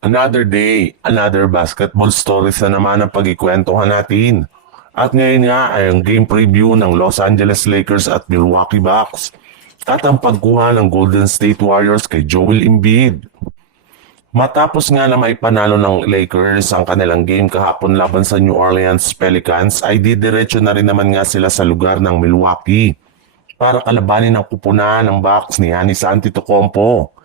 Another day, another basketball stories na naman ang pagkikwentuhan natin. At ngayon nga ay ang game preview ng Los Angeles Lakers at Milwaukee Bucks. At ang pagkuha ng Golden State Warriors kay Joel Embiid. Matapos nga na may panalo ng Lakers ang kanilang game kahapon laban sa New Orleans Pelicans ay didiretso na rin naman nga sila sa lugar ng Milwaukee para kalabanin ang kupunan ng Bucks ni Giannis Antetokounmpo.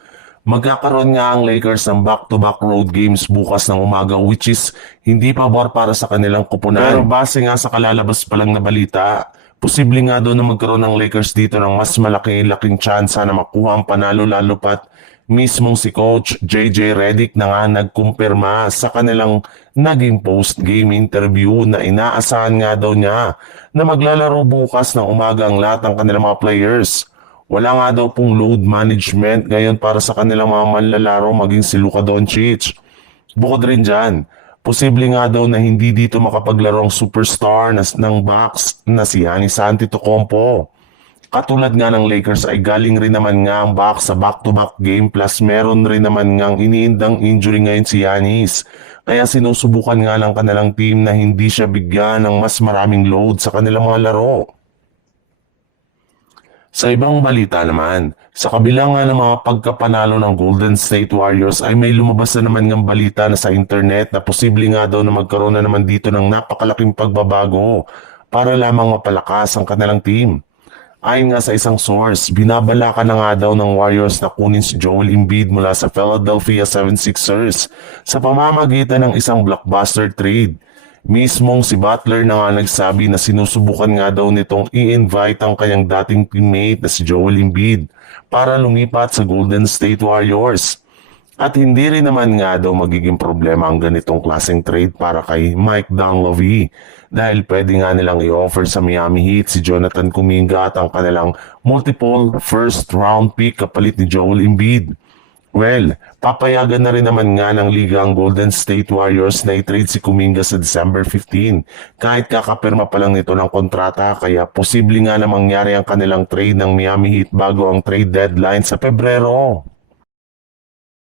Magkakaroon nga ang Lakers ng back-to-back road games bukas ng umaga which is hindi pabor para sa kanilang kupunan. Pero base nga sa kalalabas pa lang na balita, posible nga doon na magkaroon ng Lakers dito ng mas malaki-laking tsansa na makuha ang panalo lalo pat mismong si Coach JJ Redick na nga nagkumpirma sa kanilang naging post-game interview na inaasahan nga daw niya na maglalaro bukas ng umaga ang lahat ng kanilang mga players. Wala nga daw pong load management ngayon para sa kanilang mga manlalaro maging si Luka Doncic. Bukod rin dyan, posible nga daw na hindi dito makapaglaro ang superstar ng Bucks na si Giannis Antetokounmpo. Katulad nga ng Lakers ay galing rin naman nga ang Bucks sa back-to-back game plus meron rin naman nga iniindang injury ngayon si Giannis. Kaya sinusubukan nga ng kanilang team na hindi siya bigyan ng mas maraming load sa kanilang mga laro. Sa ibang balita naman, sa kabila nga ng mga pagkapanalo ng Golden State Warriors ay may lumabas na naman ng balita na sa internet na posible nga daw na magkaroon na naman dito ng napakalaking pagbabago para lamang mapalakas ang kanilang team. Ayon nga sa isang source, binabalaka na nga daw ng Warriors na kunin si Joel Embiid mula sa Philadelphia 76ers sa pamamagitan ng isang blockbuster trade. Mismong si Butler na nga nagsabi na sinusubukan nga daw nitong i-invite ang kanyang dating teammate na si Joel Embiid para lumipat sa Golden State Warriors. At hindi rin naman nga daw magiging problema ang ganitong klaseng trade para kay Mike Dunleavy dahil pwede nga nilang i-offer sa Miami Heat si Jonathan Kuminga at ang kanilang multiple first round pick kapalit ni Joel Embiid. Well, papayagan na rin naman nga ng liga ang Golden State Warriors na i-trade si Kuminga sa December 15 kahit kakapirma pa lang nito ng kontrata kaya posible nga na mangyari ang kanilang trade ng Miami Heat bago ang trade deadline sa Pebrero.